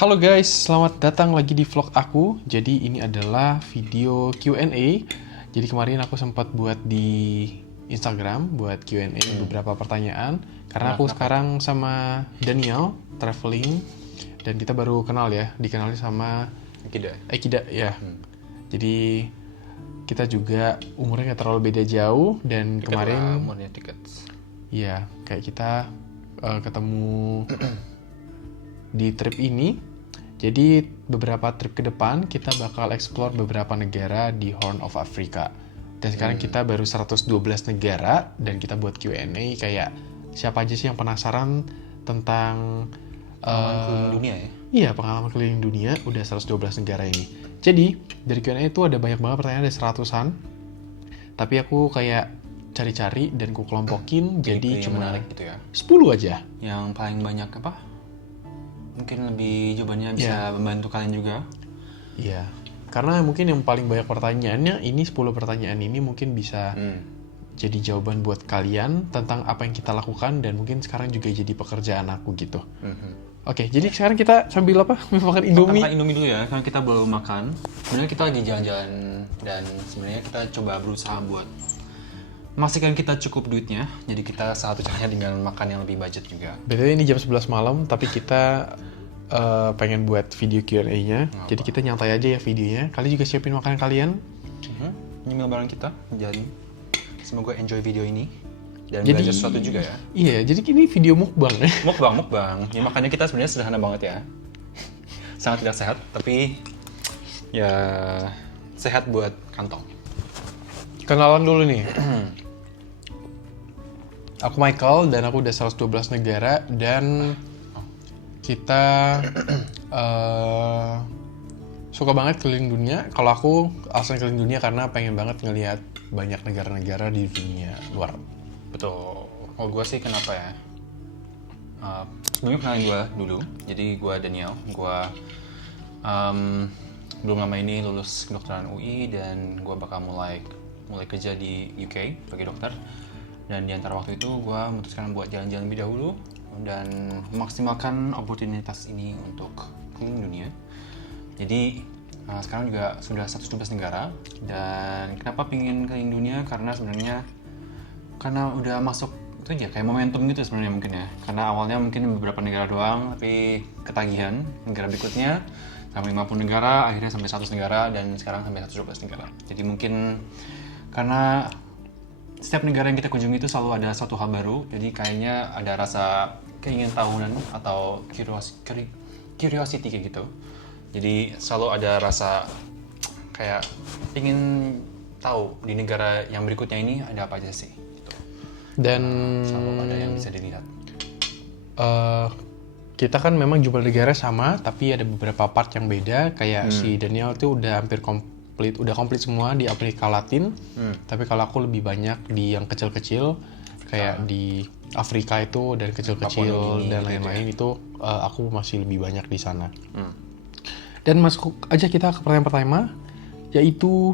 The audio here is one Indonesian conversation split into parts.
Halo guys, selamat datang lagi di vlog aku. Jadi ini adalah video Q&A. Jadi kemarin aku sempat buat di Instagram buat Q&A beberapa pertanyaan. Karena aku sekarang sama Daniel traveling dan kita baru kenal ya, dikenalnya sama Ekida ya. Jadi kita juga umurnya nggak terlalu beda jauh dan kemarin umurnya deket. ya kayak kita ketemu di trip ini. Jadi beberapa trip ke depan kita bakal explore beberapa negara di Horn of Africa. Dan sekarang kita baru 112 negara dan kita buat Q&A kayak siapa aja sih yang penasaran tentang Pengalaman keliling dunia ya? Iya, pengalaman keliling dunia udah 112 negara ini. Jadi dari Q&A itu ada banyak banget pertanyaan, ada seratusan. Tapi aku kayak cari-cari dan ku kelompokin jadi cuma menarik gitu ya. 10 aja. Yang paling banyak apa? Mungkin lebih jawabannya bisa membantu kalian juga. Iya, karena mungkin yang paling banyak pertanyaannya ini 10 pertanyaan ini mungkin bisa jadi jawaban buat kalian tentang apa yang kita lakukan dan mungkin sekarang juga jadi pekerjaan aku gitu. Oke, jadi sekarang kita sambil apa? Makan Indomie. Makan Indomie dulu ya, karena kita belum makan. Sebenarnya kita lagi jalan-jalan dan sebenarnya kita coba berusaha buat memastikan kita cukup duitnya. Jadi kita satu caranya dengan makan yang lebih budget juga. BTW ini jam 11 malam, tapi kita pengen buat video Q&A-nya. Jadi kita nyantai aja ya videonya. Kalian juga siapin makanan kalian. Nyemil bareng kita. Jadi semoga enjoy video ini. Dan Jadi belajar sesuatu juga ya. Iya, jadi ini video mukbang ya. Mukbang. Ya makanya kita sebenarnya sederhana banget ya. Sangat tidak sehat, tapi ya sehat buat kantong. Kenalan dulu nih. Aku Michael dan aku udah 112 negara dan kita suka banget keliling dunia. Kalau aku alasan keliling dunia karena pengen banget ngelihat banyak negara-negara di dunia luar. Betul. Kalau gue sih kenapa ya? Sebelumnya kenalin gue dulu. Jadi gue Daniel. Gue belum lama ini lulus kedokteran UI dan gue bakal mulai kerja di UK sebagai dokter. Dan di antara waktu itu gue memutuskan buat jalan-jalan lebih dahulu dan memaksimalkan oportunitas ini untuk keliling dunia. Jadi sekarang juga sudah 112 negara. Dan kenapa pingin keliling dunia? Karena sebenarnya karena udah masuk itu aja kayak momentum gitu sebenarnya mungkin ya. Karena awalnya mungkin beberapa negara doang, tapi ketagihan negara berikutnya sampai 50 negara, akhirnya sampai 100 negara dan sekarang sampai 112 negara. Jadi mungkin karena setiap negara yang kita kunjungi itu selalu ada suatu hal baru, jadi kayaknya ada rasa keinginan tahunan atau curiosity kayak gitu. Jadi selalu ada rasa kayak ingin tahu di negara yang berikutnya ini ada apa aja sih. Gitu. Dan selalu ada yang bisa dilihat. Kita kan memang jumlah negara sama, tapi ada beberapa part yang beda. Kayak si Daniel tuh udah hampir udah komplit semua di Amerika Latin. Tapi kalau aku lebih banyak di yang kecil-kecil, kayak di Afrika itu dan kecil-kecil dan lain-lain itu aku masih lebih banyak di sana. Dan masuk aja kita ke pertanyaan pertama, yaitu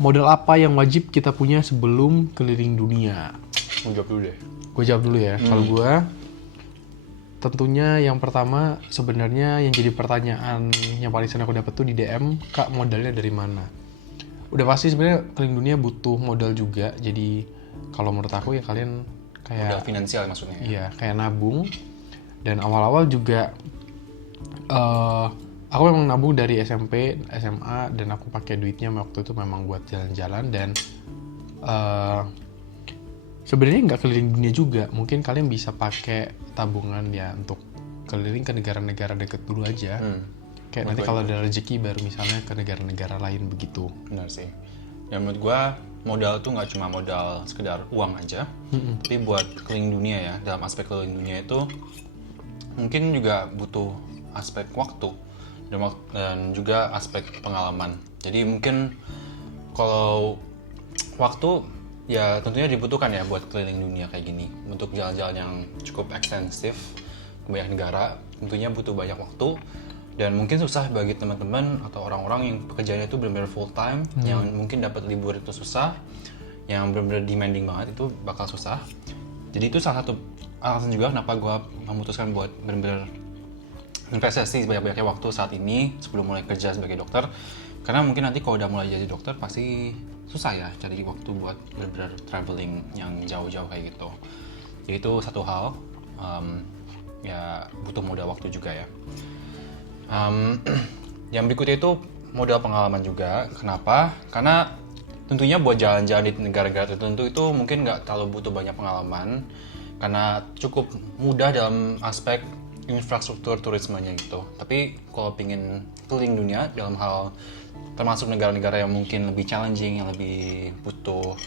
modal apa yang wajib kita punya sebelum keliling dunia? Gue jawab dulu deh. Gue jawab dulu ya. Kalau gue tentunya yang pertama sebenarnya yang jadi pertanyaan yang paling sering aku dapat tuh di DM, Kak modalnya dari mana? Udah pasti sebenarnya keliling dunia butuh modal juga. Jadi kalau menurut aku ya kalian kayak Modal finansial maksudnya. Iya, kayak nabung. Dan awal-awal juga aku memang nabung dari SMP, SMA dan aku pakai duitnya waktu itu memang buat jalan-jalan dan sebenarnya nggak keliling dunia juga. Mungkin kalian bisa pakai tabungan ya untuk keliling ke negara-negara deket dulu aja. Kayak nanti kalau ada rezeki baru misalnya ke negara-negara lain begitu. Benar sih. Dan menurut gue modal tuh nggak cuma modal sekedar uang aja, tapi buat keliling dunia ya. Dalam aspek keliling dunia itu mungkin juga butuh aspek waktu dan juga aspek pengalaman. Jadi mungkin kalau waktu ya tentunya dibutuhkan ya buat keliling dunia kayak gini. Untuk jalan-jalan yang cukup ekstensif ke banyak negara tentunya butuh banyak waktu dan mungkin susah bagi teman-teman atau orang-orang yang pekerjaannya itu benar-benar full time, yang mungkin dapat libur itu susah, yang benar-benar demanding banget itu bakal susah. Jadi itu salah satu alasan juga kenapa gue memutuskan buat benar-benar investasi sebanyak-banyaknya waktu saat ini sebelum mulai kerja sebagai dokter. Karena mungkin nanti kalau udah mulai jadi dokter pasti susah ya cari waktu buat benar-benar traveling yang jauh-jauh kayak gitu. Jadi itu satu hal, ya butuh modal waktu juga ya. Yang berikutnya itu modal pengalaman juga. Kenapa? Karena tentunya buat jalan-jalan di negara-negara tertentu itu mungkin nggak terlalu butuh banyak pengalaman karena cukup mudah dalam aspek infrastruktur turismenya gitu. Tapi kalau pingin keliling dunia dalam hal termasuk negara-negara yang mungkin lebih challenging, yang lebih butuh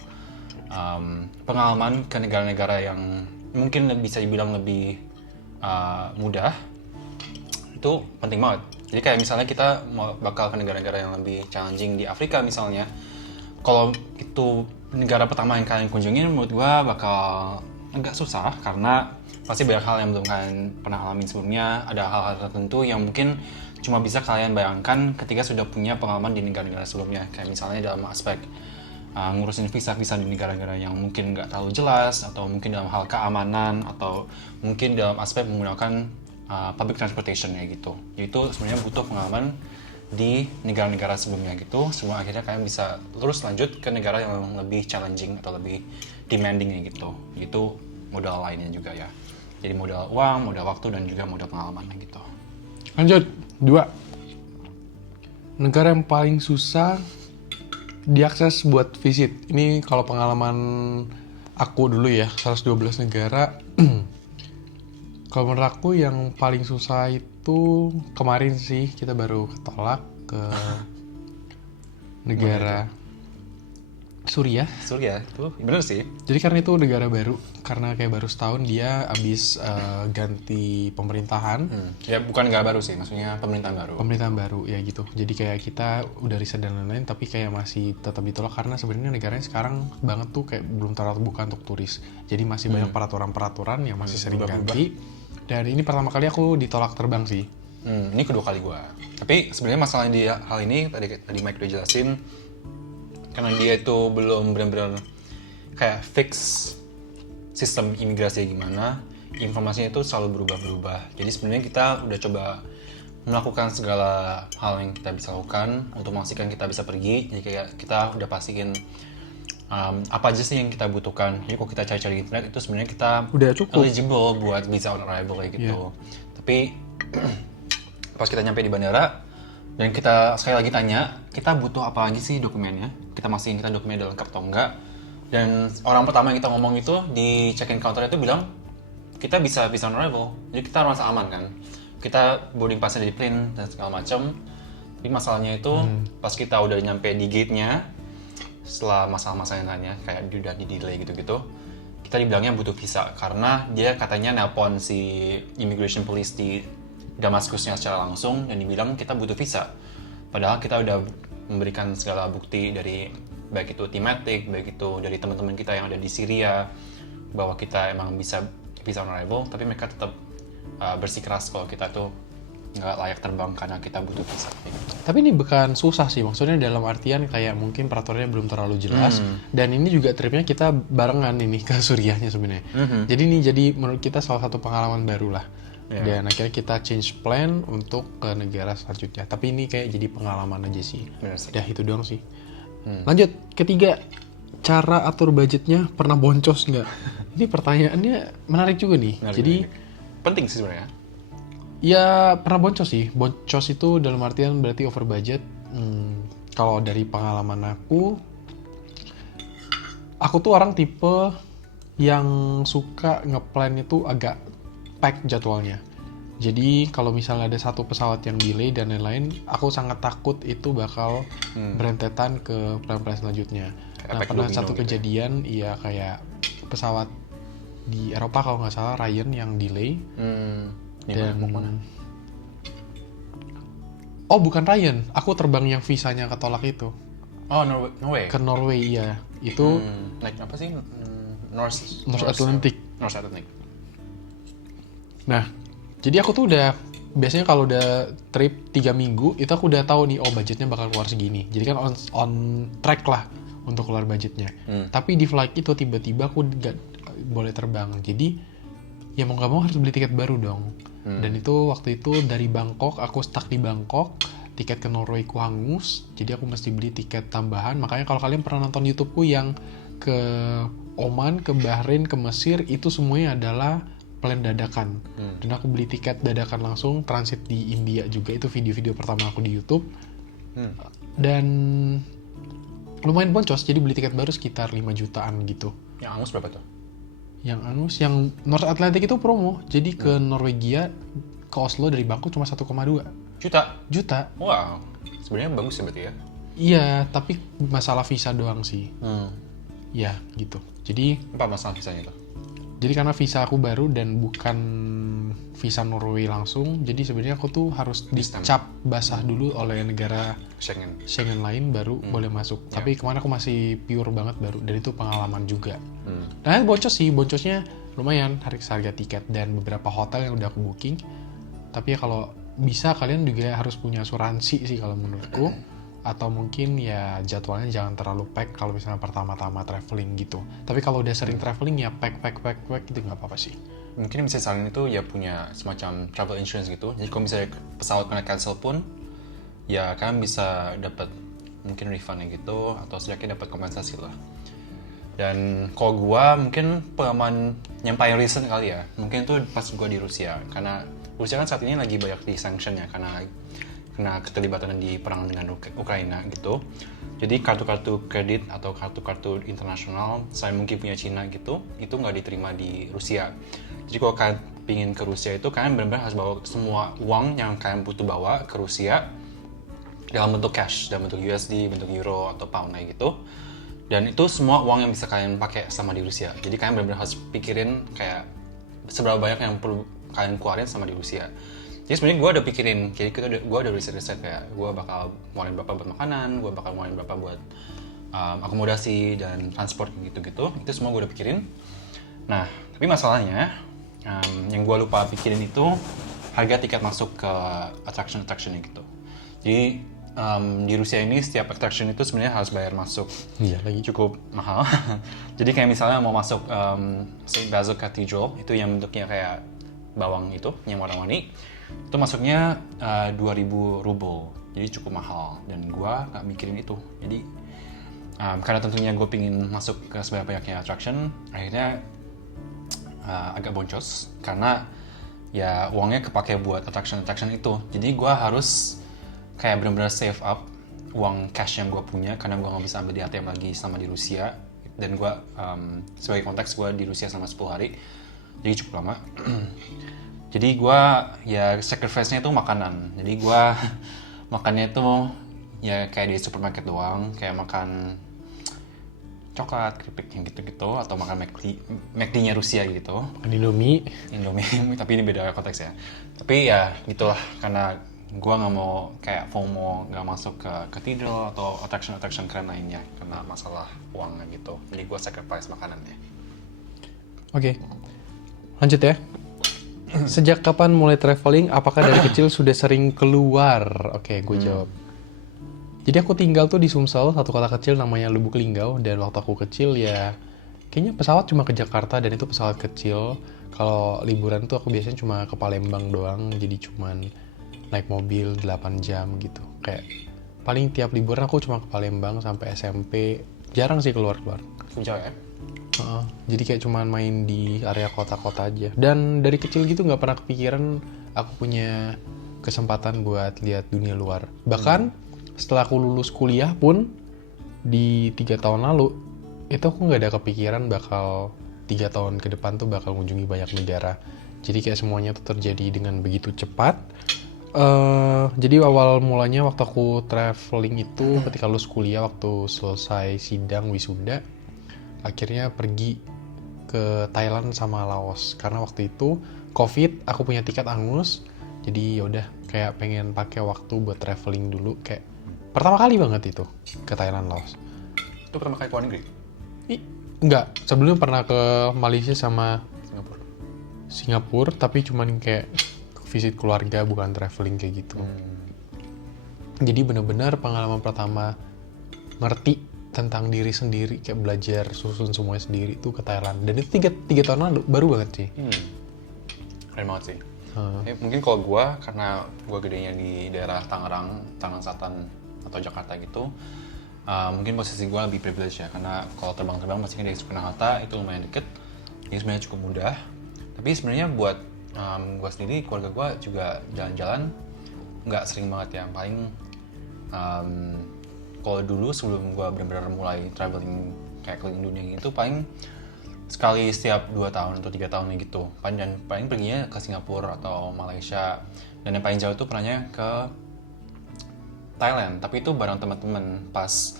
pengalaman ke negara-negara yang mungkin bisa dibilang lebih mudah, itu penting banget. Jadi kayak misalnya kita bakal ke negara-negara yang lebih challenging di Afrika misalnya, kalau itu negara pertama yang kalian kunjungin, menurut gua bakal agak susah karena pasti banyak hal yang belum kalian pernah alami sebelumnya. Ada hal-hal tertentu yang mungkin cuma bisa kalian bayangkan ketika sudah punya pengalaman di negara-negara sebelumnya. Kayak misalnya dalam aspek ngurusin visa-visa di negara-negara yang mungkin nggak terlalu jelas, atau mungkin dalam hal keamanan, atau mungkin dalam aspek menggunakan public transportation ya gitu. Itu sebenarnya butuh pengalaman di negara-negara sebelumnya gitu, sebelum akhirnya kalian bisa terus lanjut ke negara yang lebih challenging atau lebih demanding ya gitu. Itu modal lainnya juga ya. Jadi modal uang, modal waktu, dan juga modal pengalaman gitu. Lanjut, 2. Negara yang paling susah diakses buat visit. Ini kalau pengalaman aku dulu ya, 112 negara. Kalau menurut aku yang paling susah itu kemarin sih kita baru ketolak ke negara Suriah. Suriah itu bener sih. Jadi karena itu negara baru, karena kayak baru setahun dia abis ganti pemerintahan. Ya bukan negara baru sih, maksudnya pemerintahan baru. Pemerintahan baru ya gitu. Jadi kayak kita udah riset dan lain-lain, tapi kayak masih tetap ditolak karena sebenarnya negaranya sekarang banget tuh kayak belum terlalu buka untuk turis. Jadi masih banyak peraturan-peraturan yang masih sering ganti. Dan ini pertama kali aku ditolak terbang sih. Ini kedua kali gua. Tapi sebenarnya masalah di hal ini tadi Mike udah jelasin, karena dia itu belum benar-benar kayak fix sistem imigrasi gimana, informasinya itu selalu berubah-berubah. Jadi sebenarnya kita udah coba melakukan segala hal yang kita bisa lakukan untuk memastikan kita bisa pergi. Jadi kayak kita udah pastiin apa aja sih yang kita butuhkan. Jadi kalau kita cari-cari di internet itu sebenarnya kita udah cukup eligible buat visa on arrival kayak gitu. Tapi pas kita nyampe di bandara dan kita sekali lagi tanya, kita butuh apa lagi sih dokumennya? Kita mastiin kita dokumennya udah lengkap atau enggak. Dan orang pertama yang kita ngomong itu di check-in counter itu bilang kita bisa visa on arrival. Jadi kita merasa aman kan. Kita boarding pass-nya di print dan segala macam. Tapi masalahnya itu pas kita udah nyampe di gate-nya, setelah masalah-masalah yang lainnya kayak udah di delay gitu-gitu, kita dibilangnya butuh visa karena dia katanya nelpon si immigration police di Damaskusnya secara langsung dan dibilang kita butuh visa. Padahal kita udah memberikan segala bukti dari baik itu thematic, baik itu dari teman-teman kita yang ada di Syria bahwa kita emang bisa visa on arrival, tapi mereka tetap bersikeras kalau kita tuh nggak layak terbang karena kita butuh visa. Tapi ini bukan susah sih, maksudnya dalam artian kayak mungkin peraturannya belum terlalu jelas. Dan ini juga tripnya kita barengan ini ke Suriahnya sebenarnya. Jadi ini jadi menurut kita salah satu pengalaman baru lah. Dan akhirnya kita change plan untuk ke negara selanjutnya. Tapi ini kayak jadi pengalaman aja sih. Udah itu doang sih. Lanjut, ketiga, cara atur budgetnya pernah boncos nggak? Ini pertanyaannya menarik juga nih. Jadi penting sih sebenarnya. ya pernah boncos sih. Boncos itu dalam artian berarti over budget. Kalau dari pengalaman aku tuh orang tipe yang suka ngeplan itu agak pack jadwalnya. Jadi kalau misalnya ada satu pesawat yang delay dan lain-lain, aku sangat takut itu bakal berentetan ke plan-plan selanjutnya. Nah, pernah satu kejadian, iya kayak pesawat di Eropa kalau nggak salah Ryan yang delay. Dan oh bukan Ryan, aku terbang yang visanya ketolak itu. Oh Norway. Ke Norway iya. Itu naik apa sih? North Atlantic. North Atlantic. Nah, jadi aku tuh udah biasanya kalau udah trip 3 minggu itu aku udah tahu nih budgetnya bakal keluar segini. Jadi kan on track lah untuk keluar budgetnya. Tapi di flight itu tiba-tiba aku nggak boleh terbang. Jadi ya mau nggak mau harus beli tiket baru dong. Dan itu waktu itu dari Bangkok, aku stuck di Bangkok, tiket ke Norway ku hangus, jadi aku mesti beli tiket tambahan. Makanya kalau kalian pernah nonton YouTubeku yang ke Oman, ke Bahrain, ke Mesir, itu semuanya adalah plan dadakan. Dan aku beli tiket dadakan langsung, transit di India juga, itu video-video pertama aku di YouTube. Dan lumayan boncos, jadi beli tiket baru sekitar 5 jutaan gitu. Yang angus berapa tuh? Yang North Atlantic itu promo, jadi ke Norwegia, ke Oslo dari Bangkok cuma 1,2 juta. Wow, sebenarnya bagus ya berarti ya? Iya, tapi masalah visa doang sih. Ya, gitu. Jadi Apa masalah visanya tuh? karena visa aku baru dan bukan visa Norway langsung, jadi sebenarnya aku tuh harus dicap basah dulu oleh negara Schengen lain baru boleh masuk. Tapi kemarin aku masih pure banget baru, dan itu pengalaman juga. Nah, boncosnya lumayan harga tiket dan beberapa hotel yang udah aku booking. Tapi ya kalau bisa kalian juga harus punya asuransi sih kalau menurutku. Atau mungkin ya jadwalnya jangan terlalu pack kalau misalnya pertama-tama traveling gitu. Tapi kalau udah sering traveling ya pack gitu nggak apa-apa sih. Mungkin bisa salin itu ya punya semacam travel insurance gitu. Jadi kalau misalnya pesawat kena cancel pun, ya kalian bisa dapat mungkin refundnya gitu, atau setidaknya dapat kompensasi lah. Dan kalau gua mungkin pengalaman yang paling recent kali ya, mungkin itu pas gua di Rusia. Karena Rusia kan saat ini lagi banyak di sanction ya, karena kena keterlibatan di perang dengan Ukraina gitu. Jadi kartu-kartu kredit atau kartu-kartu internasional, saya mungkin punya Cina gitu, itu nggak diterima di Rusia. Jadi kalau kalian pingin ke Rusia itu, kalian benar-benar harus bawa semua uang yang kalian butuh bawa ke Rusia dalam bentuk cash, dalam bentuk USD, bentuk euro atau pound kayak gitu. Dan itu semua uang yang bisa kalian pakai selama di Rusia. Jadi kalian benar-benar harus pikirin kayak seberapa banyak yang perlu kalian keluarin sama di Rusia. Jadi sebenarnya gue udah pikirin, jadi gue udah riset kayak gue bakal ngeluarin berapa buat makanan, gue bakal ngeluarin berapa buat akomodasi dan transport gitu-gitu. Itu semua gue udah pikirin. Nah, tapi masalahnya yang gue lupa pikirin itu harga tiket masuk ke attraction-attractionnya gitu. Jadi di Rusia ini setiap attraction itu sebenarnya harus bayar masuk. Iya lagi. Cukup mahal. Jadi kayak misalnya mau masuk St. Basil Cathedral, itu yang bentuknya kayak bawang itu, yang warna-warni. Itu masuknya 2.000 ruble, jadi cukup mahal dan gue nggak mikirin itu. Jadi karena tentunya gue pingin masuk ke sebanyak banyaknya attraction, akhirnya agak boncos karena ya uangnya kepake buat attraction itu. Jadi gue harus kayak benar-benar save up uang cash yang gue punya karena gue nggak bisa ambil di ATM lagi sama di Rusia. Dan gue sebagai konteks gue di Rusia selama 10 hari, jadi cukup lama. Jadi gue ya sacrifice-nya itu makanan. Jadi gue makannya itu ya kayak di supermarket doang, kayak makan coklat, keripik yang gitu-gitu, atau makan McD-nya Rusia gitu. Makan Indomie, tapi ini beda konteks ya. Tapi ya gitulah, karena gue nggak mau kayak FOMO nggak masuk ke cathedral atau attraction keren lainnya karena masalah uangnya gitu. Jadi gue sacrifice makanannya. Oke. Lanjut ya. Sejak kapan mulai traveling? Apakah dari kecil sudah sering keluar? Oke, gue jawab. Jadi aku tinggal tuh di Sumsel, satu kota kecil namanya Lubuk Linggau. Dan waktu aku kecil ya, kayaknya pesawat cuma ke Jakarta dan itu pesawat kecil. Kalau liburan tuh aku biasanya cuma ke Palembang doang. Jadi cuman naik mobil 8 jam gitu. Kayak paling tiap liburan aku cuma ke Palembang sampai SMP. Jarang sih keluar-keluar. Jauh ya? Jadi kayak cuman main di area kota-kota aja. Dan dari kecil gitu nggak pernah kepikiran aku punya kesempatan buat lihat dunia luar. Bahkan setelah aku lulus kuliah pun di 3 tahun lalu, itu aku nggak ada kepikiran bakal 3 tahun ke depan tuh bakal mengunjungi banyak negara. Jadi kayak semuanya tuh terjadi dengan begitu cepat. Jadi awal mulanya waktu aku traveling itu ketika lulus kuliah, waktu selesai sidang wisuda, akhirnya pergi ke Thailand sama Laos karena waktu itu COVID, aku punya tiket angus, jadi yaudah kayak pengen pakai waktu buat traveling dulu, kayak pertama kali banget itu ke Thailand, Laos. Itu pertama kali keluar negeri? Enggak, sebelumnya pernah ke Malaysia sama Singapura, tapi cuman kayak visit keluarga, bukan traveling kayak gitu. Jadi benar-benar pengalaman pertama ngerti tentang diri sendiri, kayak belajar susun semuanya sendiri tuh ke Thailand. Dan itu tiga tahun lalu, baru banget sih. keren banget sih. Mungkin kalau gue, karena gue gedenya di daerah Tangerang Selatan atau Jakarta gitu, mungkin posisi gue lebih privilege ya, karena kalau terbang-terbang pasti dari Soekarno-Hatta itu lumayan deket, jadi sebenarnya cukup mudah. Tapi sebenarnya buat gue sendiri, keluarga gue juga jalan-jalan nggak sering banget ya, paling kalau dulu sebelum gue benar-benar mulai traveling kayak keliling dunia gitu, paling sekali setiap 2 tahun atau 3 tahun gitu. Dan paling perginya ke Singapura atau Malaysia. Dan yang paling jauh itu pernahnya ke Thailand. Tapi itu bareng teman-teman pas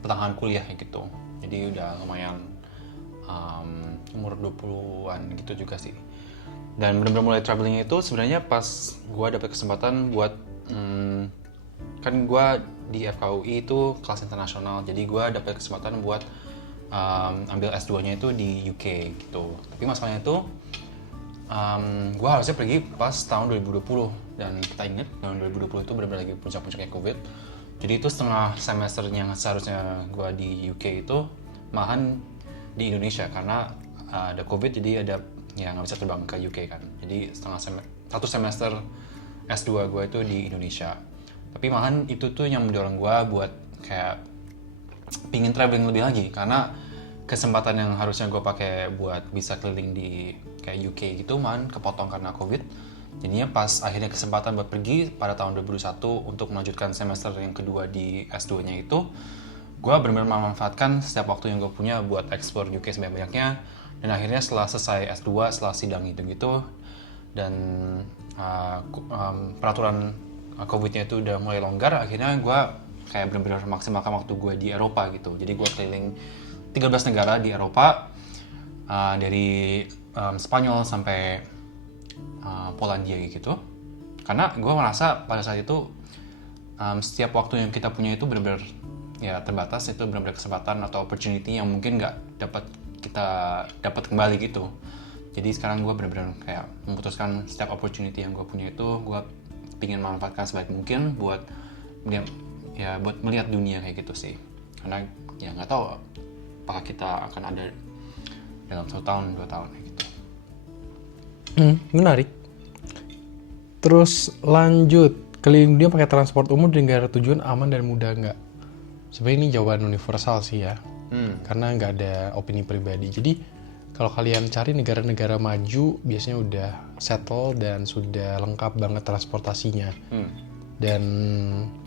pertengahan kuliah gitu. Jadi udah lumayan umur 20-an gitu juga sih. Dan benar-benar mulai traveling itu sebenarnya pas gue dapet kesempatan buat kan gue di FKUI itu kelas internasional. Jadi gue dapet kesempatan buat ambil S2-nya itu di UK gitu. Tapi masalahnya itu gue harusnya pergi pas tahun 2020, dan kita ingat tahun 2020 itu benar-benar lagi puncak-puncaknya COVID. Jadi itu setengah semesternya seharusnya gue di UK itu malahan di Indonesia, karena ada COVID, jadi ada ya nggak bisa terbang ke UK kan. Jadi satu semester S2 gue itu di Indonesia. Tapi malahan itu tuh yang mendorong gue buat kayak pingin traveling lebih lagi, karena kesempatan yang harusnya gue pakai buat bisa keliling di kayak UK gitu man kepotong karena COVID. Jadinya pas akhirnya kesempatan buat pergi pada tahun 2021 untuk melanjutkan semester yang kedua di S2-nya itu, gue benar-benar memanfaatkan setiap waktu yang gue punya buat explore UK sebanyak-banyaknya. Dan akhirnya setelah selesai S2, setelah sidang gitu-gitu, dan peraturan COVID-nya itu udah mulai longgar, akhirnya gue kayak benar-benar maksimalkan waktu gue di Eropa gitu. Jadi gue keliling 13 negara di Eropa, dari Spanyol sampai Polandia gitu. Karena gue merasa pada saat itu setiap waktu yang kita punya itu benar-benar ya terbatas, itu benar-benar kesempatan atau opportunity yang mungkin nggak kita dapat kembali gitu. Jadi sekarang gue benar-benar kayak memutuskan setiap opportunity yang gue punya itu gue ingin manfaatkan sebaik mungkin buat buat melihat dunia kayak gitu sih. Karena ya nggak tahu apakah kita akan ada dalam 1 tahun, 2 tahun kayak gitu. Menarik. Terus lanjut, keliling dunia pakai transport umum di negara tujuan aman dan mudah nggak? Sebenarnya ini jawaban universal sih ya, karena nggak ada opini pribadi. Jadi kalau kalian cari negara-negara maju, biasanya udah settle dan sudah lengkap banget transportasinya. Dan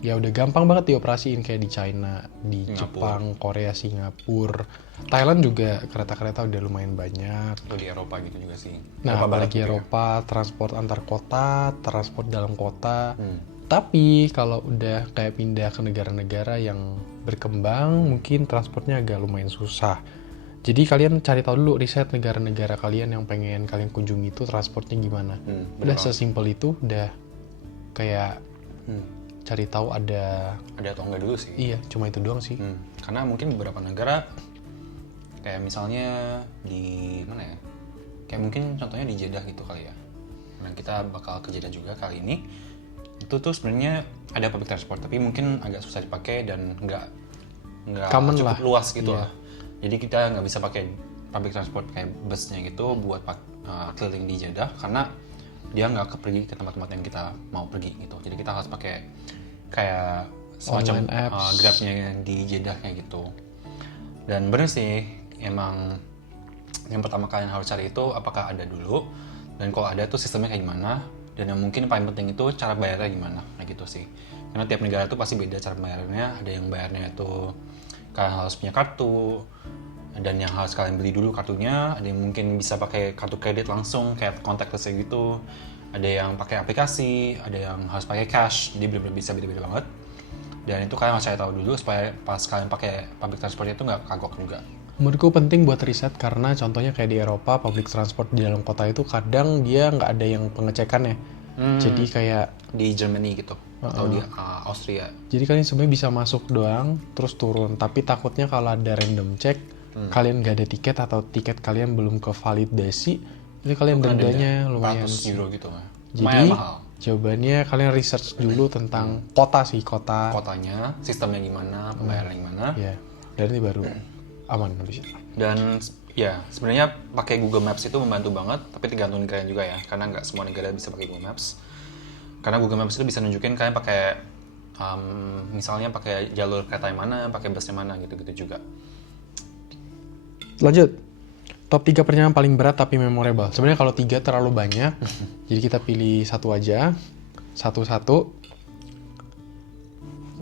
ya udah gampang banget dioperasiin kayak di China, di Jepang, Korea, Singapura, Thailand juga kereta-kereta udah lumayan banyak. Atau di Eropa gitu juga sih. Nah, apalagi Eropa, transport antar kota, transport dalam kota. Tapi kalau udah kayak pindah ke negara-negara yang berkembang, mungkin transportnya agak lumayan susah. Jadi kalian cari tahu dulu, riset negara-negara kalian yang pengen kalian kunjungi itu transportnya gimana. Udah sesimpel itu, udah kayak cari tahu ada atau enggak dulu sih. Iya, cuma itu doang sih. Karena mungkin beberapa negara kayak misalnya di mana ya? Kayak mungkin contohnya di Jeddah gitu kali ya. Nah, kita bakal ke Jeddah juga kali ini. Itu tuh sebenarnya ada public transport, tapi mungkin agak susah dipakai dan nggak Common cukup lah. luas gitu lah. Jadi kita nggak bisa pakai public transport kayak busnya gitu buat keliling di Jeddah, karena dia nggak pergi ke tempat-tempat yang kita mau pergi gitu. Jadi kita harus pakai kayak semacam Grabnya di Jeddah kayak gitu. Dan bener sih, emang yang pertama kalian harus cari itu apakah ada dulu, dan kalau ada tuh sistemnya kayak gimana, dan yang mungkin paling penting itu cara bayarnya gimana, kayak gitu sih. Karena tiap negara tuh pasti beda cara bayarnya. Ada yang bayarnya itu kalian harus punya kartu, dan yang harus kalian beli dulu kartunya. Ada yang mungkin bisa pakai kartu kredit langsung kayak contactless gitu. Ada yang pakai aplikasi, ada yang harus pakai cash. Jadi benar-benar bisa beda-beda banget. Dan itu kalian harus cari tahu dulu supaya pas kalian pakai public transport itu nggak kagok juga. Menurutku penting buat riset, karena contohnya kayak di Eropa, public transport di dalam kota itu kadang dia nggak ada yang pengecekannya. Jadi kayak di Germany gitu atau di Austria. Jadi kalian sebenarnya bisa masuk doang terus turun, tapi takutnya kalau ada random check, kalian nggak ada tiket atau tiket kalian belum ke validasi, itu kalian dendanya lumayan. 400 euro gitu. Jadi mahal. Jawabannya kalian research dulu tentang Kotanya, sistemnya gimana, pembayaran gimana. Ya, dan ini baru aman habis itu. Dan Ya, sebenarnya pakai Google Maps itu membantu banget, tapi tergantung negara juga ya, karena nggak semua negara bisa pakai Google Maps. Karena Google Maps itu bisa nunjukin kalian pakai, misalnya pakai jalur kereta yang mana, pakai bus yang mana, gitu-gitu juga. Lanjut. Top 3 perjalanan paling berat tapi memorable. Sebenarnya kalau 3 terlalu banyak, jadi kita pilih satu aja. Satu-satu.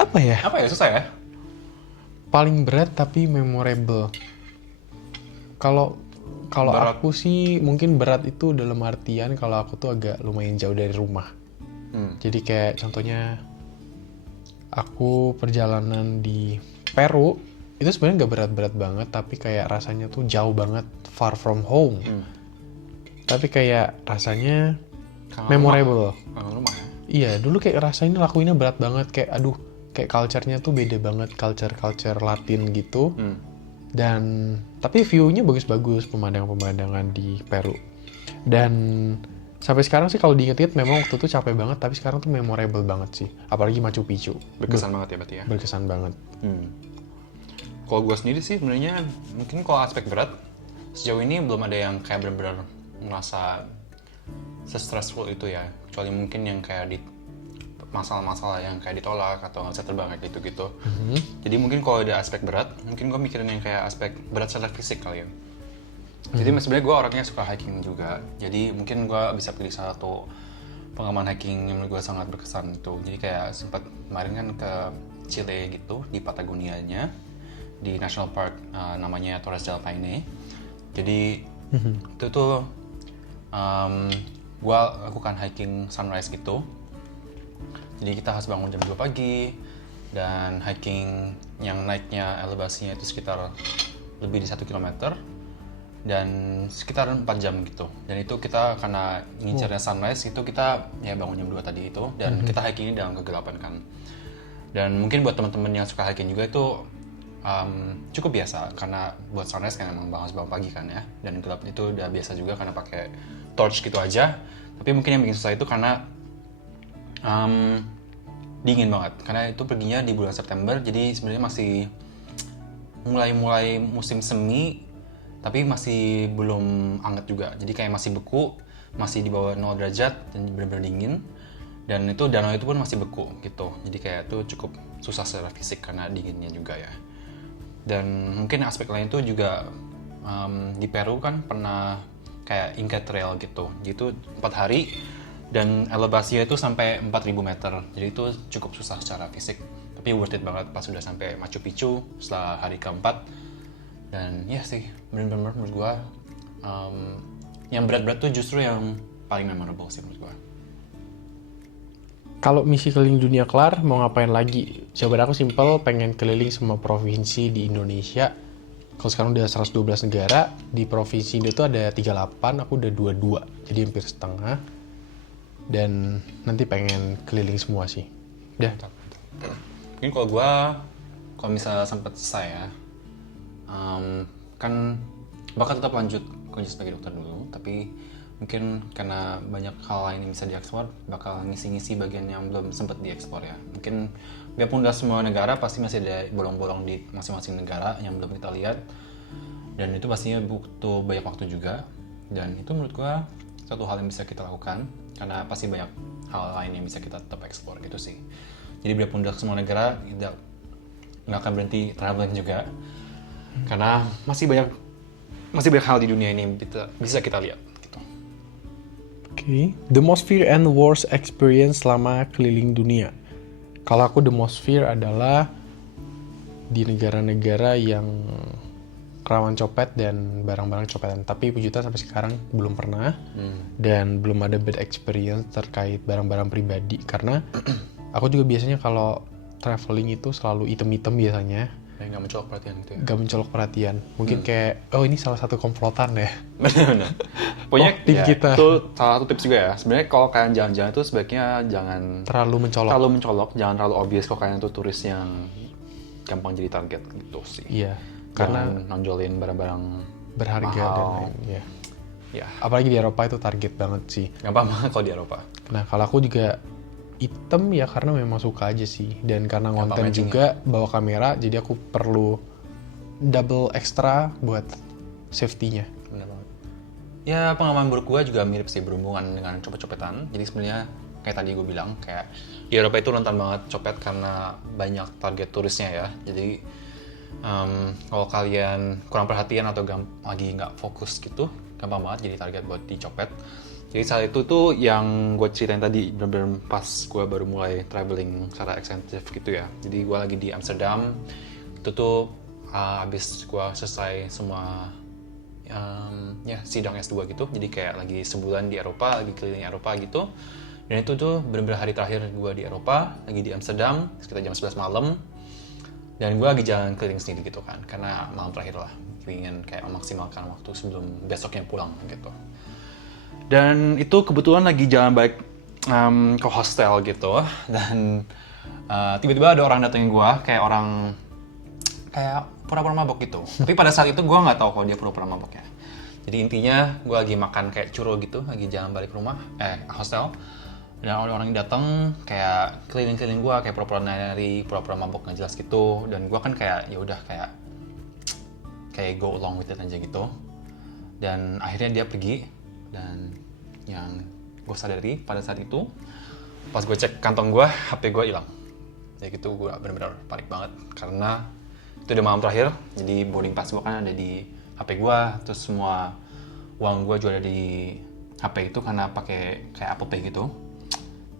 Apa ya? Apa ya, susah ya? Paling berat tapi memorable. Kalau Berat. aku sih mungkin berat itu dalam artian kalau aku tuh agak lumayan jauh dari rumah. Jadi kayak contohnya aku perjalanan di Peru itu sebenarnya nggak berat-berat banget tapi kayak rasanya tuh jauh banget, far from home. Tapi kayak rasanya Kangen memorable. Kangen rumah ya? Iya, dulu kayak rasanya lakuinnya berat banget kayak aduh, kayak culture-nya tuh beda banget, culture Latin gitu. Dan tapi view-nya bagus-bagus, pemandangan-pemandangan di Peru. Dan sampai sekarang sih kalau diinget-inget memang waktu itu capek banget, tapi sekarang tuh memorable banget sih. Apalagi Machu Picchu. Berkesan banget ya berarti ya? Berkesan banget. Kalau gue sendiri sih sebenarnya mungkin kalau aspek berat sejauh ini belum ada yang kayak benar-benar merasa se-stressful itu ya, kecuali mungkin yang kayak di masalah-masalah yang kayak ditolak atau nggak bisa terbang kayak gitu-gitu. Jadi mungkin kalau ada aspek berat, mungkin gue mikirin yang kayak aspek berat secara fisik kali ya. Jadi sebenarnya gue orangnya suka hiking juga, jadi mungkin gue bisa pilih salah satu pengalaman hiking yang menurut gue sangat berkesan itu. Jadi kayak sempat kemarin kan ke Chile gitu, di Patagonianya, di National Park namanya Torres del Paine. Jadi itu tuh gue lakukan hiking sunrise gitu. Jadi kita harus bangun jam 2 pagi dan hiking yang naiknya elevasinya itu sekitar lebih di 1 km dan sekitar 4 jam gitu. Dan itu kita karena ngincarnya sunrise itu kita ya bangun jam 2 tadi itu dan kita hiking ini dalam kegelapan kan. Dan mungkin buat teman-teman yang suka hiking juga itu cukup biasa karena buat sunrise kan emang harus bangun pagi kan ya, dan gelap itu udah biasa juga karena pakai torch gitu aja. Tapi mungkin yang bikin susah itu karena dingin banget karena itu perginya di bulan September, jadi sebenarnya masih mulai musim semi tapi masih belum hangat juga, jadi kayak masih beku, masih di bawah 0 derajat dan benar-benar dingin, dan itu danau itu pun masih beku gitu, jadi kayak itu cukup susah secara fisik karena dinginnya juga ya. Dan mungkin aspek lain itu juga di Peru kan pernah kayak Inca Trail gitu, jadi itu 4 hari dan elevasinya itu sampai 4.000 meter, jadi itu cukup susah secara fisik tapi worth it banget pas sudah sampai Machu Picchu setelah hari keempat. Dan ya sih bener-bener menurut gue yang berat-berat tuh justru yang paling memorable sih menurut gue. Kalau misi keliling dunia kelar, mau ngapain lagi? Jawaban aku simple, pengen keliling semua provinsi di Indonesia. Kalau sekarang udah 112 negara, di provinsi itu ada 38, aku udah 22, jadi hampir setengah. Dan nanti pengen keliling semua sih. Udah. Mungkin kalau gue, kalau misalnya sempat selesai ya, kan bakal tetap lanjut kerja sebagai dokter dulu, tapi mungkin karena banyak hal lain yang bisa diekspor, bakal ngisi-ngisi bagian yang belum sempat diekspor ya. Mungkin biarpun udah semua negara, pasti masih ada bolong-bolong di masing-masing negara yang belum kita lihat, dan itu pastinya butuh banyak waktu juga. Dan itu menurut gua satu hal yang bisa kita lakukan, karena pasti banyak hal lain yang bisa kita tetap eksplor gitu sih. Jadi biarpun udah semua negara, kita nggak akan berhenti traveling juga, karena masih banyak hal di dunia ini bisa kita lihat. Okay. The most fear and worst experience selama keliling dunia. Kalau aku the most fear adalah di negara-negara yang rawan copet dan barang-barang copetan. Tapi puji Tuhan sampai sekarang belum pernah dan belum ada bad experience terkait barang-barang pribadi. Karena aku juga biasanya kalau traveling itu selalu item-item biasanya. Nggak mencolok perhatian gitu ya? Nggak mencolok perhatian. Mungkin kayak, oh ini salah satu komplotan ya. Benar-benar. Pokoknya tim ya, kita. Itu salah satu tips juga ya. Sebenarnya kalau kalian jalan-jalan itu sebaiknya jangan terlalu mencolok. Jangan terlalu obvious kalau kalian tuh turis yang gampang jadi target gitu sih. Iya. Karena nonjolin barang-barang berharga mahal. dan lain. Ya. Ya. Apalagi di Eropa itu target banget sih. Gampang banget kalau di Eropa. Nah kalau aku juga item ya karena memang suka aja sih, dan karena Gampang konten matching juga bawa kamera, jadi aku perlu double extra buat safety-nya. Bener banget. Ya pengalaman buruk gue juga mirip sih berhubungan dengan copet-copetan. Jadi sebenarnya kayak tadi gue bilang, kayak di Eropa itu rentan banget copet karena banyak target turisnya ya. Jadi kalau kalian kurang perhatian atau lagi nggak fokus gitu, gampang banget jadi target buat dicopet. Jadi saat itu tuh yang gue ceritain tadi, bener-bener pas gue baru mulai traveling secara ekstensif gitu ya. Jadi gue lagi di Amsterdam, itu tuh abis gue selesai semua sidang S2 gitu. Jadi kayak lagi sebulan di Eropa, lagi keliling Eropa gitu. Dan itu tuh bener-bener hari terakhir gue di Eropa, lagi di Amsterdam, sekitar jam 11 malam. Dan gue lagi jalan keliling sendiri gitu kan, karena malam terakhir lah, ingin kayak memaksimalkan waktu sebelum besoknya pulang gitu. Dan itu kebetulan lagi jalan balik ke hostel gitu, dan tiba-tiba ada orang datengin gue, kayak pura-pura mabok gitu. Tapi pada saat itu gue nggak tahu kalau dia pura-pura mabok ya. Jadi intinya gue lagi makan kayak churro gitu, lagi jalan balik rumah, hostel. Dan orang-orang yang datang kayak keliling-keliling gue, kayak pura-pura nari, pura-pura mabok nggak jelas gitu. Dan gue kan kayak ya udah kayak go along with it aja gitu. Dan akhirnya dia pergi, dan yang gue sadari pada saat itu, pas gue cek kantong gue, HP gue hilang. Jadi gitu gue benar-benar panik banget karena itu udah malam terakhir. Jadi boarding pass gue kan ada di HP gue, terus semua uang gue juga ada di HP itu karena pakai kayak Apple Pay gitu.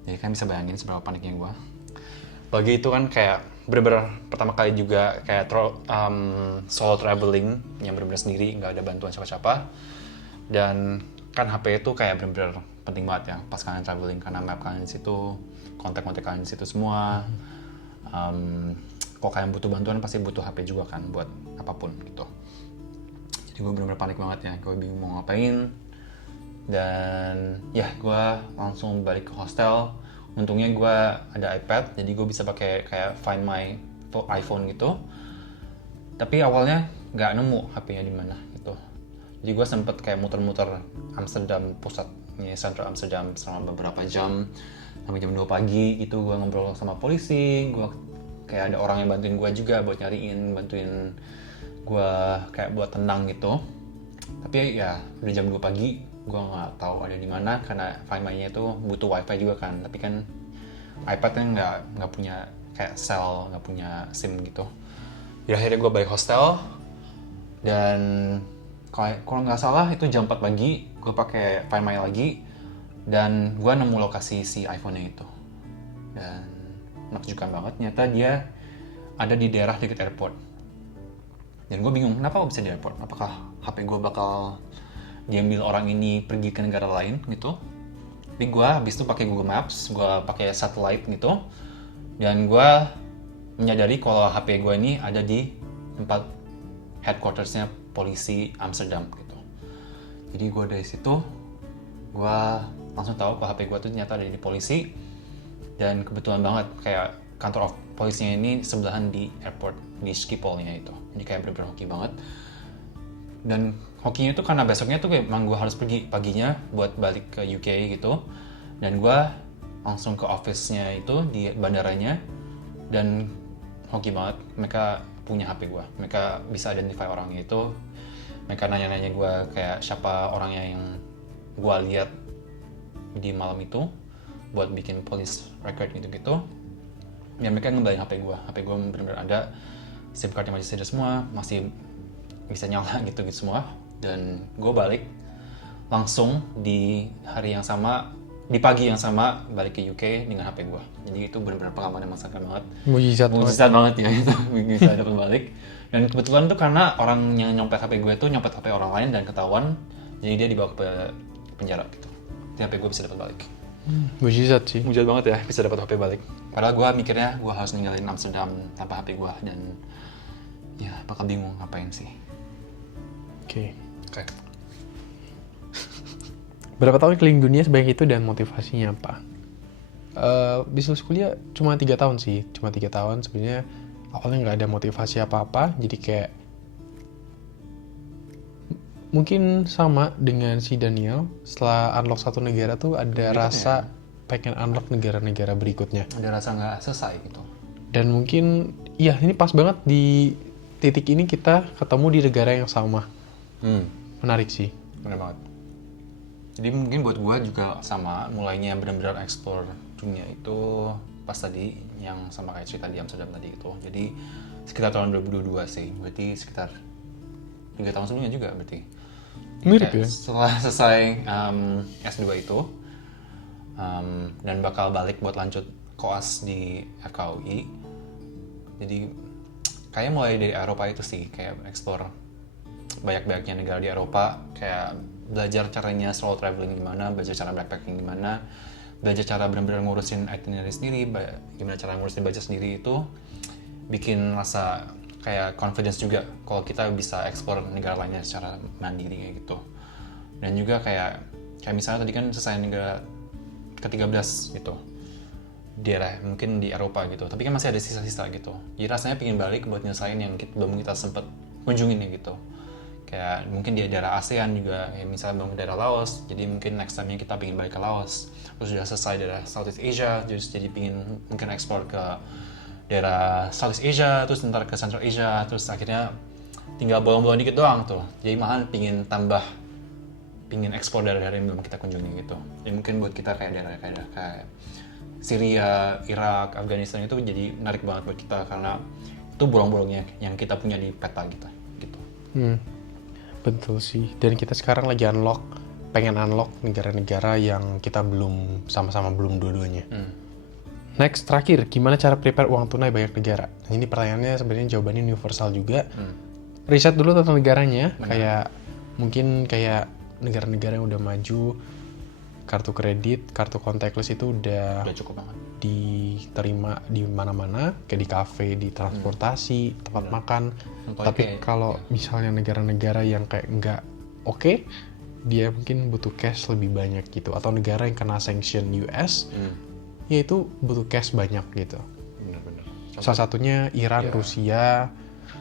Jadi kan bisa bayangin seberapa paniknya gue. Pagi itu kan kayak bener-bener pertama kali juga kayak solo traveling yang bener-bener sendiri, nggak ada bantuan siapa-siapa. Dan kan HP itu kayak bener-bener penting banget ya pas kalian traveling, karena map kalian di situ, kontak-kontak kalian di situ semua. Kalau kalian butuh bantuan pasti butuh HP juga kan buat apapun gitu. Jadi gue bener-bener panik banget ya, gue bingung mau ngapain. Dan ya gue langsung balik ke hostel. Untungnya gue ada iPad, jadi gue bisa pakai kayak Find My iPhone gitu. Tapi awalnya nggak nemu HP-nya di mana gitu. Jadi gue sempet kayak muter-muter Amsterdam, pusatnya Central Amsterdam selama beberapa jam. Sampai jam 2 pagi gitu gue ngobrol sama polisi. Gue kayak ada orang yang bantuin gue juga buat bantuin gue kayak buat tenang gitu. Tapi ya udah jam 2 pagi, gue nggak tahu ada di mana karena Find My-nya itu butuh wifi juga kan. Tapi kan iPad-nya nggak punya kayak sel, nggak punya SIM gitu. Jadi akhirnya gue balik hostel, dan kalau nggak salah itu jam 4 pagi gue pakai Find My lagi, dan gue nemu lokasi si iPhone-nya itu. Dan menakjubkan banget, ternyata dia ada di daerah dekat airport. Dan gue bingung, kenapa gue bisa di airport? Apakah HP gue bakal diambil orang ini pergi ke negara lain gitu? Tapi gue habis itu pakai Google Maps, gue pakai satellite gitu, dan gue menyadari kalau HP gue ini ada di tempat headquartersnya polisi Amsterdam gitu. Jadi gue dari situ, gue langsung tahu kalau HP gue tuh ternyata ada di polisi, dan kebetulan banget kayak kantor polisinya ini sebelahan di airport, di Schipholnya itu. Jadi kayak bener-bener hoki banget. Dan hokinya itu karena besoknya tuh emang gue harus pergi paginya buat balik ke UK gitu. Dan gue langsung ke office-nya itu di bandaranya, dan hoki banget, mereka punya HP gue, mereka bisa identify orangnya itu. Mereka nanya-nanya gue kayak siapa orangnya yang gue lihat di malam itu buat bikin police record gitu-gitu. Ya mereka ngembalin HP gue bener-bener ada, SIM card yang masih ada semua, masih bisa nyala gitu-gitu semua. Dan gue balik langsung di hari yang sama, di pagi yang sama balik ke UK dengan HP gue. Jadi itu benar-benar pengalaman yang menyenangkan banget. Mujizat banget ya itu bisa dapat balik. Dan kebetulan tuh karena orang yang nyopet HP gue tuh nyopet HP orang lain dan ketahuan, jadi dia dibawa ke penjara gitu. Jadi HP gue bisa dapat balik. Mujizat sih. Mujizat banget ya bisa dapat HP balik. Padahal gue mikirnya gue harus ninggalin Amsterdam tanpa HP gue, dan ya bakal bingung ngapain sih. Oke. Oke. Berapa tahun keliling dunia sebanyak itu dan motivasinya apa? Bisnis kuliah cuma 3 tahun sih, cuma 3 tahun. Sebenarnya awalnya nggak ada motivasi apa-apa, jadi kayak mungkin sama dengan si Daniel, setelah unlock satu negara tuh ada rasa pengen unlock negara-negara berikutnya. Ada rasa nggak selesai gitu. Dan mungkin, iya ini pas banget di titik ini kita ketemu di negara yang sama. Menarik sih. Bener banget. Jadi mungkin buat gue juga sama, mulainya benar-benar explore dunia itu pas tadi yang sama kayak cerita di Amsterdam tadi itu. Jadi sekitar tahun 2022 sih, berarti sekitar 3 tahun sebelumnya juga berarti. Mirip Kayak ya? setelah selesai S2 itu, dan bakal balik buat lanjut koas di FKUI. Jadi kayak mulai dari Eropa itu sih, kayak explore banyak-banyaknya negara di Eropa, kayak belajar caranya solo traveling gimana, belajar cara backpacking gimana, belajar cara benar-benar ngurusin itinerary sendiri, gimana cara ngurusin budget sendiri, itu bikin rasa kayak confidence juga kalau kita bisa explore negara lainnya secara mandiri kayak gitu. Dan juga kayak misalnya tadi kan selesai negara ke-13 gitu, daerah mungkin di Eropa gitu, tapi kan masih ada sisa-sisa gitu. Jadi rasanya pengen balik buat nyelesain yang belum kita sempet kunjungin ya gitu. Kayak mungkin di daerah ASEAN juga, ya misalnya belum ke daerah Laos, jadi mungkin next time-nya kita pengen balik ke Laos. Terus sudah selesai daerah Southeast Asia, jadi pengen mungkin explore ke daerah Southeast Asia, terus ntar ke Central Asia, terus akhirnya tinggal bolong-bolong dikit doang tuh. Jadi malahan pengen explore daerah-daerah yang belum kita kunjungi gitu. Jadi mungkin buat kita kayak daerah kayak Syria, Irak, Afghanistan itu jadi menarik banget buat kita karena itu bolong-bolongnya yang kita punya di peta kita gitu. Betul sih. Dan kita sekarang lagi pengen unlock negara-negara yang kita sama-sama belum dua-duanya. Next, terakhir, gimana cara prepare uang tunai banyak negara? Nah, ini pertanyaannya sebenarnya jawabannya universal juga. Riset dulu tentang negaranya, mungkin kayak negara-negara yang udah maju, kartu kredit, kartu contactless itu udah cukup banget diterima di mana-mana, kayak di kafe, di transportasi, tempat makan. Tapi kalau misalnya negara-negara yang kayak nggak oke, dia mungkin butuh cash lebih banyak gitu. Atau negara yang kena sanction US, ya itu butuh cash banyak gitu. Bener-bener. Salah satunya Iran, Rusia,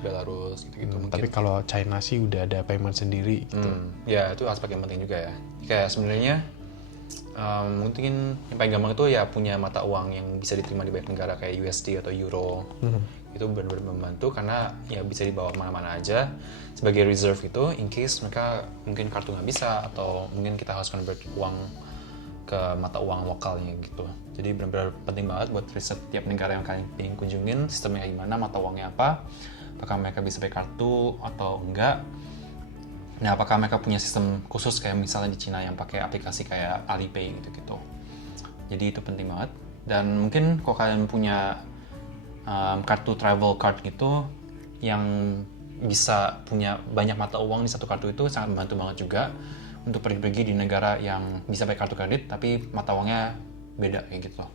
Belarus gitu-gitu mungkin. Tapi kalau China sih udah ada payment sendiri gitu. Ya itu aspek yang penting juga ya. Kayak sebenarnya mungkin yang paling gampang itu ya punya mata uang yang bisa diterima di banyak negara kayak USD atau Euro. Itu benar-benar membantu karena ya bisa dibawa mana-mana aja sebagai reserve itu in case mereka mungkin kartu nggak bisa atau mungkin kita harus convert uang ke mata uang lokalnya gitu. Jadi benar-benar penting banget buat riset tiap negara yang kalian ingin kunjungin, sistemnya gimana, mata uangnya apa, apakah mereka bisa pakai kartu atau enggak. Nah, apakah mereka punya sistem khusus kayak misalnya di Cina yang pakai aplikasi kayak Alipay gitu-gitu. Jadi itu penting banget. Dan mungkin kalau kalian punya kartu travel card gitu yang bisa punya banyak mata uang di satu kartu itu sangat membantu banget juga untuk pergi-pergi di negara yang bisa pakai kartu kredit tapi mata uangnya beda kayak gitu.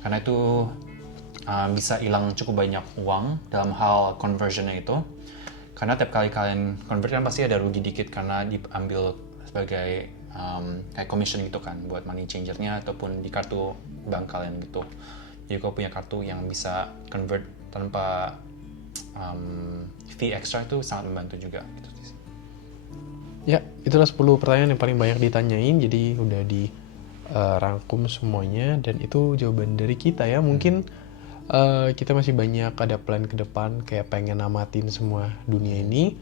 Karena itu bisa hilang cukup banyak uang dalam hal conversionnya itu. Karena tiap kali kalian convert kan pasti ada rugi dikit karena diambil sebagai kayak commission gitu kan buat money changernya ataupun di kartu bank kalian gitu. Jadi kalau punya kartu yang bisa convert tanpa fee extra itu sangat membantu juga gitu. Ya, itulah 10 pertanyaan yang paling banyak ditanyain, jadi udah dirangkum semuanya dan itu jawaban dari kita ya. Mungkin kita masih banyak ada plan ke depan kayak pengen namatin semua dunia ini,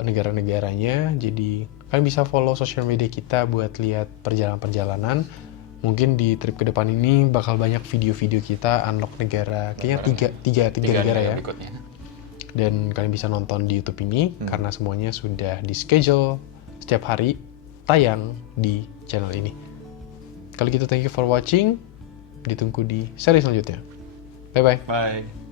negara-negaranya. Jadi kalian bisa follow sosial media kita buat lihat perjalanan-perjalanan. Mungkin di trip ke depan ini bakal banyak video-video kita unlock negara, kayaknya tiga negara ya. Berikutnya. Dan kalian bisa nonton di YouTube ini karena semuanya sudah di schedule setiap hari tayang di channel ini. Kalau gitu thank you for watching. Ditunggu di seri selanjutnya. Bye-bye. Bye.